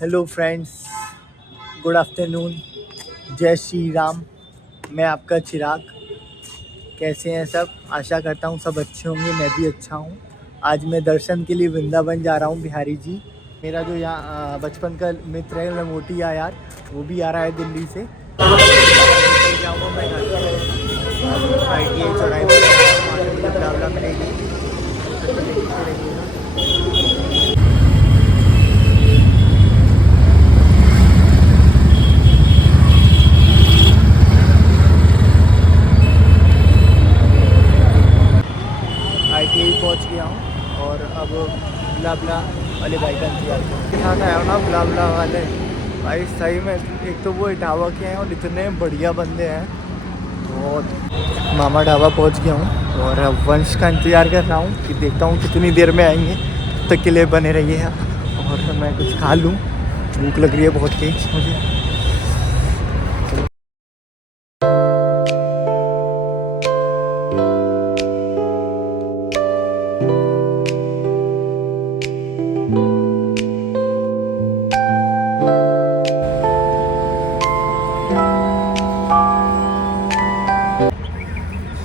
Hello friends, good afternoon, जय श्री राम। मैं आपका चिराग। कैसे हैं सब? आशा करता हूँ सब अच्छे होंगे। मैं भी अच्छा हूँ। आज मैं दर्शन के लिए वृंदावन जा रहा हूँ। बिहारी जी, मेरा जो यहाँ बचपन का मित्र है लंगोटिया यार, वो भी आ रहा है दिल्ली से। निकल जाऊँगा मैं घर से। ITI चौराहे पर वहाँ से मुझे बुला मिलेगी, तो चलिए देखते रहिएगा। ITI पहुँच गया हूँ और अब ब्ला ब्ला वाले भाई का इंतजार के साथ आया हूँ ना। ब्ला ब्ला वाले भाई सही में, एक तो वो ढाबा के हैं और इतने बढ़िया बंदे हैं बहुत। मामा ढाबा पहुँच गया हूँ और अब वंश का इंतज़ार कर रहा हूँ कि देखता हूँ कितनी देर में आएंगे। तब तक के लिए बने रहिए और मैं कुछ खा लूँ, भूख लग रही है बहुत तेज मुझे।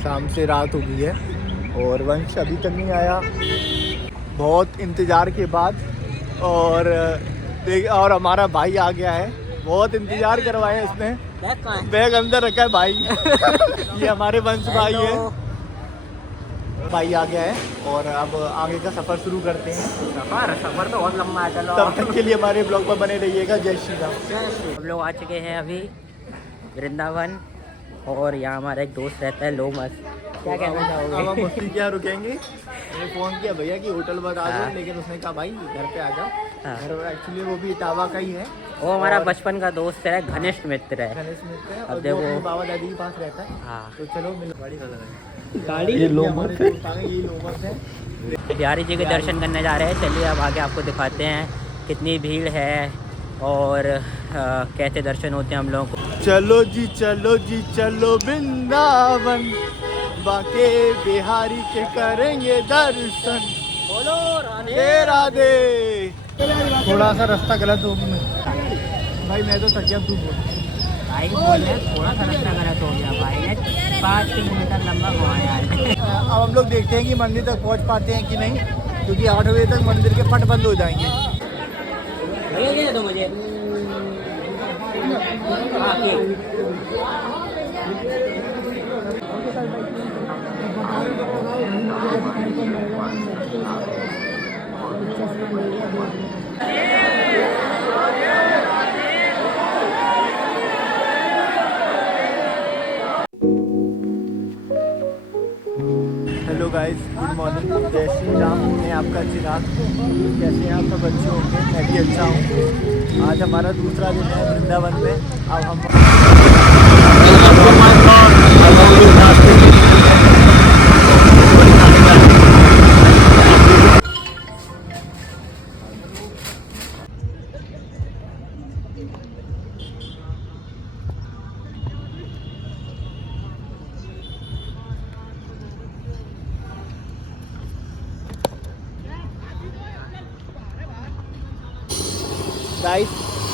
शाम से रात हो गई है और वंश अभी तक नहीं आया, बहुत इंतज़ार के बाद। और और हमारा भाई आ गया है, बहुत इंतज़ार करवाया इसने। बैग अंदर रखा है भाई। ये हमारे वंश भाई है। भाई आ गया है और अब आगे का सफ़र शुरू करते हैं। सफर तो बहुत लंबा है। चलो तब तक के लिए हमारे ब्लॉग पर बने रहिएगा। जय श्री राम। हम लोग आ चुके हैं अभी वृंदावन और यहाँ हमारा एक दोस्त रहता है लोमस। क्या कहना अब हम चाहोगे? मस्ती क्या रुकेंगे। मैंने फ़ोन किया भैया कि होटल बता दो, लेकिन उसने कहा भाई घर पे आ जाओ। हाँ। घर एक्चुअली वो भी इटावा का ही है। वो हमारा बचपन का दोस्त है, घनिष्ठ मित्र है। गणेश मित्र है अब और वो देखो। अपने बाबा दादी के पास रहता है। हाँ। तो चलो मिल गाड़ी गाड़ी ये लोमस है। ये लोमस है। बिहारी जी के दर्शन करने जा रहे हैं। चलिए अब आगे आपको दिखाते हैं कितनी भीड़ है और कैसे दर्शन होते हैं हम लोगों को। चलो जी चलो वृंदावन, बाके बिहारी के करेंगे दर्शन। बोलो राधे राधे। थोड़ा सा रास्ता गलत हो गया भाई, मैं तो थक गया। तू बोल। भाई बोल रहे थोड़ा सा रास्ता गलत हो गया। भाई ने 5 किलोमीटर लंबा घुमाया है। अब हम लोग देखते हैं कि मंदिर तक पहुंच पाते हैं कि नहीं, क्योंकि 8 बजे तक मंदिर के पट बंद हो जाएंगे। भैया दे दो मुझे। हाँ, cake. Hello guys, good morning, जय श्री राम। मैं आपका चिराग। कैसे हैं आप सब? अच्छे होंगे। मैं भी अच्छा हूँ। आज हमारा दूसरा दिन है वृंदावन में। अब हम गाइस,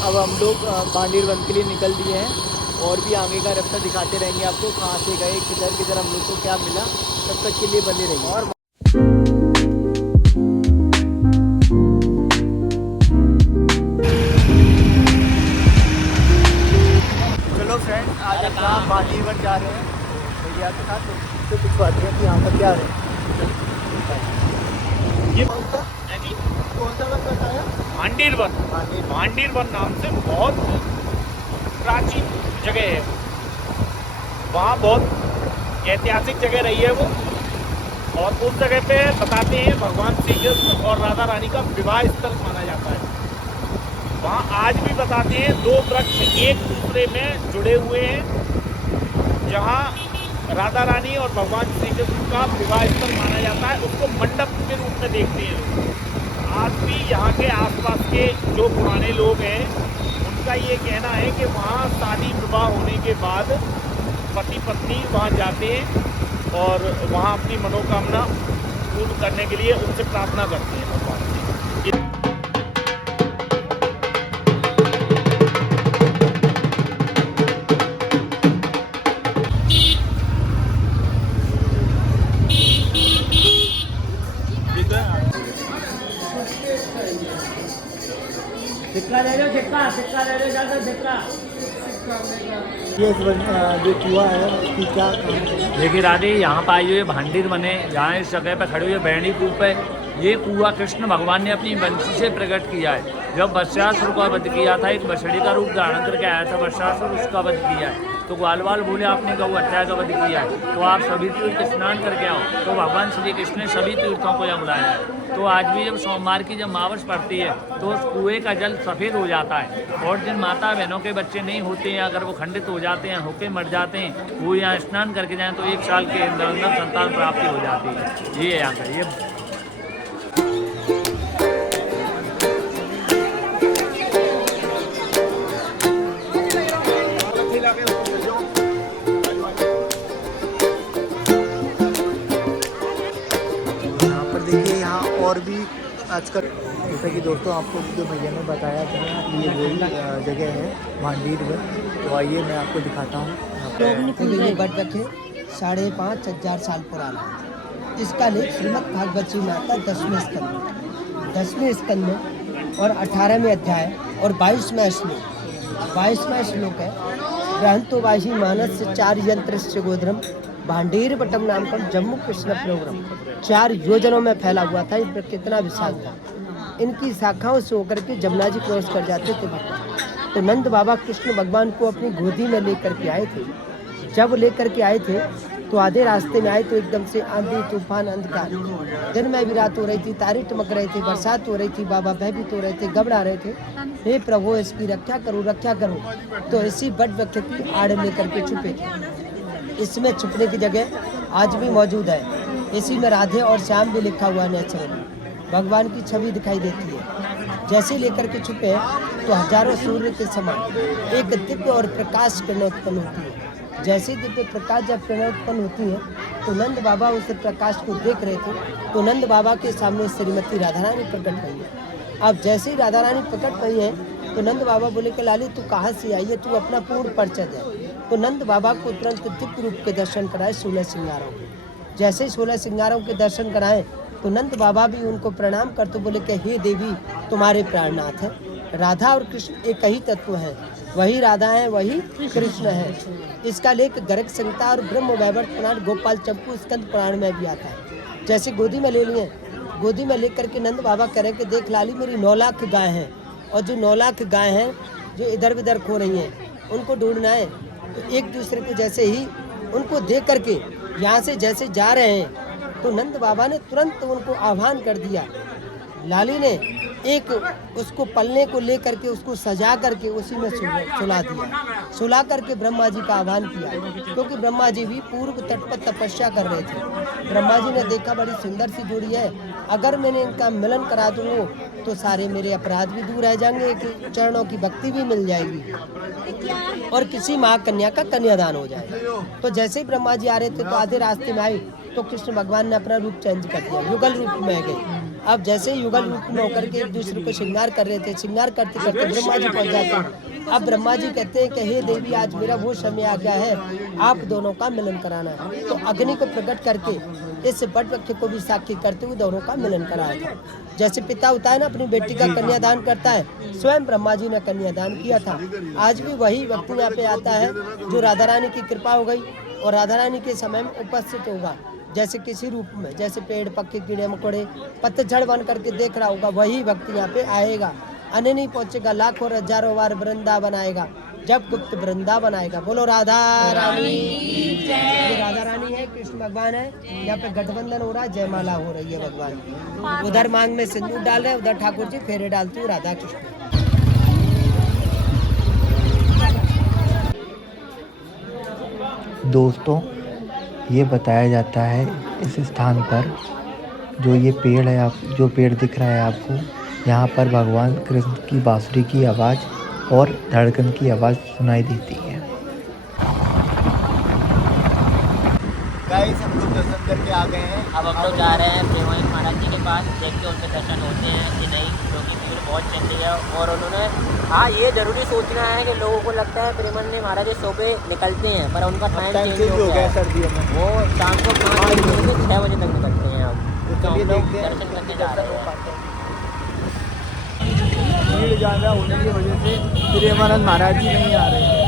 अब हम लोग बांडीर वन के लिए निकल दिए हैं और भी आगे का रास्ता दिखाते रहेंगे आपको, कहाँ से गए, किधर किधर हम लोग को क्या मिला। तब तक के लिए बने रहिए। और चलो फ्रेंड, आज हम बांडीर वन जा रहे हैं भैया के साथ। तो कुछ बात है कि यहाँ पर क्या रहे हैं। ये कौन सा वन बताया? भांडीर वन। भांडीर वन नाम से बहुत प्राचीन जगह है। वहाँ बहुत ऐतिहासिक जगह रही है वो। और उस जगह पे बताते हैं भगवान श्री कृष्ण और राधा रानी का विवाह स्थल माना जाता है। वहाँ आज भी बताते हैं 2 वृक्ष एक दूसरे में जुड़े हुए हैं, जहाँ राधा रानी और भगवान श्री कृष्ण का विवाह स्थल माना जाता है। उसको मंडप के रूप में देखते हैं। आज भी यहाँ के आसपास के जो पुराने लोग हैं उनका ये कहना है कि वहाँ शादी विवाह होने के बाद पति पत्नी वहाँ जाते हैं और वहाँ अपनी मनोकामना पूर्ण करने के लिए उनसे प्रार्थना करते हैं भगवान से। सिक्का ले लो, सिक्का सिक्का ले लो, ज़्यादा सिक्का। ये जो कुआं है उसकी क्या काम है? देखिए राधे, यहाँ पर आइए भांडीर बने, जहाँ इस जगह पर खड़े हुए बैरणी कूप है। ये कुआं कृष्ण भगवान ने अपनी वंशी से प्रकट किया है। जब वत्सासुर का वध किया था, एक बछड़ी का रूप धारण करके आया था वत्सासुर, उसका वध किया है। तो ग्वालवाल बोले आपने गौ हत्या का वध किया है, तो आप सभी तीर्थ स्नान करके आओ। तो भगवान श्री कृष्ण ने सभी तीर्थों को यहाँ बुलाया है। तो आज भी जब सोमवार की जब मावस पड़ती है तो उस कुएँ का जल सफ़ेद हो जाता है। और जिन माता बहनों के बच्चे नहीं होते हैं, अगर वो खंडित हो जाते हैं, होके मर जाते हैं, वो यहाँ स्नान करके जाएँ तो 1 साल के अंदर अंदर संतान प्राप्ति हो जाती है। ये यहाँ का ये और भी आजकल जैसा कि दोस्तों आपको जो भैया ने बताया था ये वही जगह है भांडीर वन। तो आइए मैं आपको दिखाता हूँ। ये बट रखे 5,500 साल पुराना है। इसका लेख श्रीमद् भागवत जी माता 10वें स्कंद में और 18वें अध्याय और 22वां श्लोक है। ग्रंथोवासी मानस से 4 यंत्र से गोधरम भांडीर बटम नाम का जम्मू कृष्ण प्रोग्राम 4 योजनों में फैला हुआ था। ये कितना विशाल था। इनकी शाखाओं से होकर के जमुना जी क्रॉस कर जाते थे भगवान। तो नंद बाबा कृष्ण भगवान को अपनी गोदी में लेकर के आए थे। जब लेकर के आए थे तो आधे रास्ते में आए तो एकदम से आंधी तूफान अंधकार, दिन में भी रात हो रही थी, तारे टमक रहे थे, बरसात हो रही थी, बाबा भयभीत हो रहे थे, घबरा रहे थे। हे प्रभु इसकी रक्षा करो, रक्षा करो। तो इसी बट वृक्ष की आड़ लेकर के छुपे थे। इसमें छुपने की जगह आज भी मौजूद है। इसी में राधे और श्याम भी लिखा हुआ नेचुरली भगवान की छवि दिखाई देती है। जैसे लेकर के छुपे तो हजारों सूर्य के समान एक दिव्य और प्रकाश किरण उत्पन्न होती है। जैसे दिव्य प्रकाश जब किरण उत्पन्न होती है तो नंद बाबा उस प्रकाश को देख रहे थे। तो नंद बाबा के सामने श्रीमती राधा रानी प्रकट हुई है। अब जैसे ही राधा रानी प्रकट हुई है तो नंद बाबा बोले कि लाली तू कहाँ से आई है, तू अपना पूर्ण परिचय दे। तो नंद बाबा को तुरंत दिव्य रूप के दर्शन कराए 16 सिंगारों के। जैसे ही 16 सिंगारों के दर्शन कराए तो नंद बाबा भी उनको प्रणाम करते बोले कि हे देवी तुम्हारे प्राणनाथ है। राधा और कृष्ण एक ही तत्व है, वही राधा है वही कृष्ण है। इसका लेख गर्ग संहिता और ब्रह्म वैवर्त पुराण गोपाल चंपू स्कंद पुराण में भी आता है। जैसे गोदी में ले लिए, गोदी में लेकर के नंद बाबा कह रहे कि देख लाली मेरी 9 लाख गाय हैं और जो 9 लाख गाय हैं जो इधर उधर खो रही हैं उनको ढूंढना है। तो एक दूसरे को जैसे ही उनको देख करके यहाँ से जैसे जा रहे हैं तो नंद बाबा ने तुरंत उनको आह्वान कर दिया। लाली ने एक उसको पलने को लेकर के उसको सजा करके उसी में सुला दिया। सुला करके ब्रह्मा जी का आह्वान किया क्योंकि ब्रह्मा जी भी पूर्व तट पर तपस्या कर रहे थे। ब्रह्मा जी ने देखा बड़ी सुंदर सी जोड़ी है, अगर मैंने इनका मिलन करा दूँ तो सारे मेरे अपराध भी दूर रह जाएंगे, कि चरणों की भक्ति भी मिल जाएगी और किसी महाकन्या का कन्यादान हो जाएगा। तो जैसे ही ब्रह्मा जी आ रहे थे तो आधे रास्ते में आए तो कृष्ण भगवान ने अपना रूप चेंज कर दिया, युगल रूप में गए। अब जैसे ही युगल रूप में होकर के एक दूसरे को श्रृंगार कर रहे थे, श्रृंगार करते करते ब्रह्मा जी पहुंच जाते हैं। अब ब्रह्मा जी कहते हैं कि हे देवी आज मेरा वो समय आ गया है, आप दोनों का मिलन कराना है। तो अग्नि को प्रकट करके इस बट वृक्ष को भी साक्षी करते हुए दोनों का मिलन कराया था। जैसे पिता होता है ना अपनी बेटी का कन्यादान करता है, स्वयं ब्रह्मा जी ने कन्यादान किया था। आज भी वही व्यक्ति यहाँ पे आता है जो राधा रानी की कृपा हो गई और राधा रानी के समय में उपस्थित होगा। जैसे किसी रूप में, जैसे पेड़ पक्के कीड़े मकोड़े पतझड़ बन करके देख रहा होगा, वही व्यक्ति यहाँ पे आएगा। आने नहीं पहुँचेगा, लाखों हजारों बार वृंदावन आएगा जब गुप्त वृंदावन आएगा। बोलो राधा रानी। ये राधा रानी है, कृष्ण भगवान है। यहाँ पे गठबंधन हो रहा है, जयमाला हो रही है भगवान। उधर मांग में सिंदूर डाल रहे, उधर ठाकुर जी फेरे डालती हूँ राधा कृष्ण। दोस्तों ये बताया जाता है इस स्थान पर जो ये पेड़ है, आप जो पेड़ दिख रहा है आपको, यहाँ पर भगवान कृष्ण की बांसुरी की आवाज़ और धड़कन की आवाज़ सुनाई देती है। गाइस हम लोग दर्शन करके आ गए हैं। अब हम लोग जा रहे हैं प्रेमानंद महाराज जी के पास, देखते हैं उनके दर्शन होते हैं कि नहीं, क्योंकि भीड़ बहुत चल रही है। और उन्होंने हाँ ये ज़रूरी सोचना है कि लोगों को लगता है प्रेमानंद महाराज सुबह निकलते हैं, पर उनका टाइम चेंज हो गया है सर्दियों में। वो शाम को 5 बजे से 6 बजे तक निकलते हैं। अब तो हम लोग दर्शन करके जा रहे हैं। भीड़ ज़्यादा होने की वजह से प्रेमानंद महाराज जी नहीं आ रहे हैं।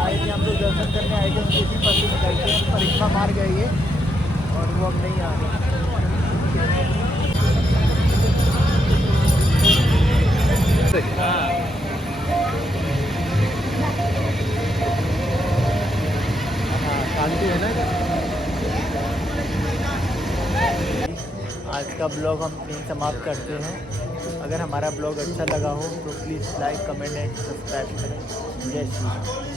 आए थे हम लोग दर्शन करने आए थे, उनके इसी पर से निकल के परिक्रमा मार गए ये, और वो अब नहीं आ रहे। शांति है ना। आज का ब्लॉग हम यहीं समाप्त करते हैं। अगर हमारा ब्लॉग अच्छा लगा हो तो please like, comment and subscribe करें। जय श्री राम।